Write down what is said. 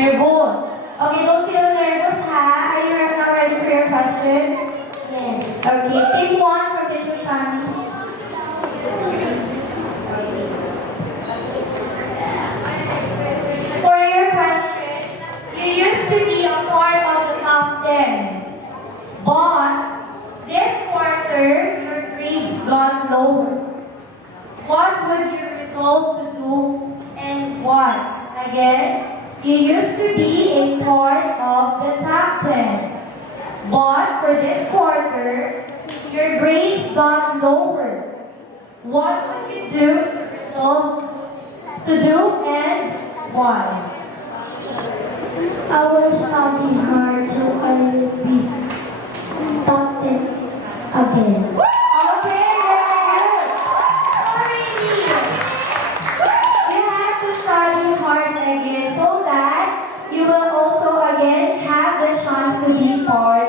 Nervous. Okay, don't feel nervous, ha? Are you now ready for your question? Yes. Okay, pick one for Teacher Shami. For your question, you used to be a part of the top 10, but this quarter, your grades got lower. What would you resolve to do and why? Again, you used to be a part of the top 10. But for this quarter, your grades got lower. What would you do to resolve to do and why? I will study hard so I will be top 10 again. Okay, very good. So really, you have to study hard again so that you will also again have the chance to be part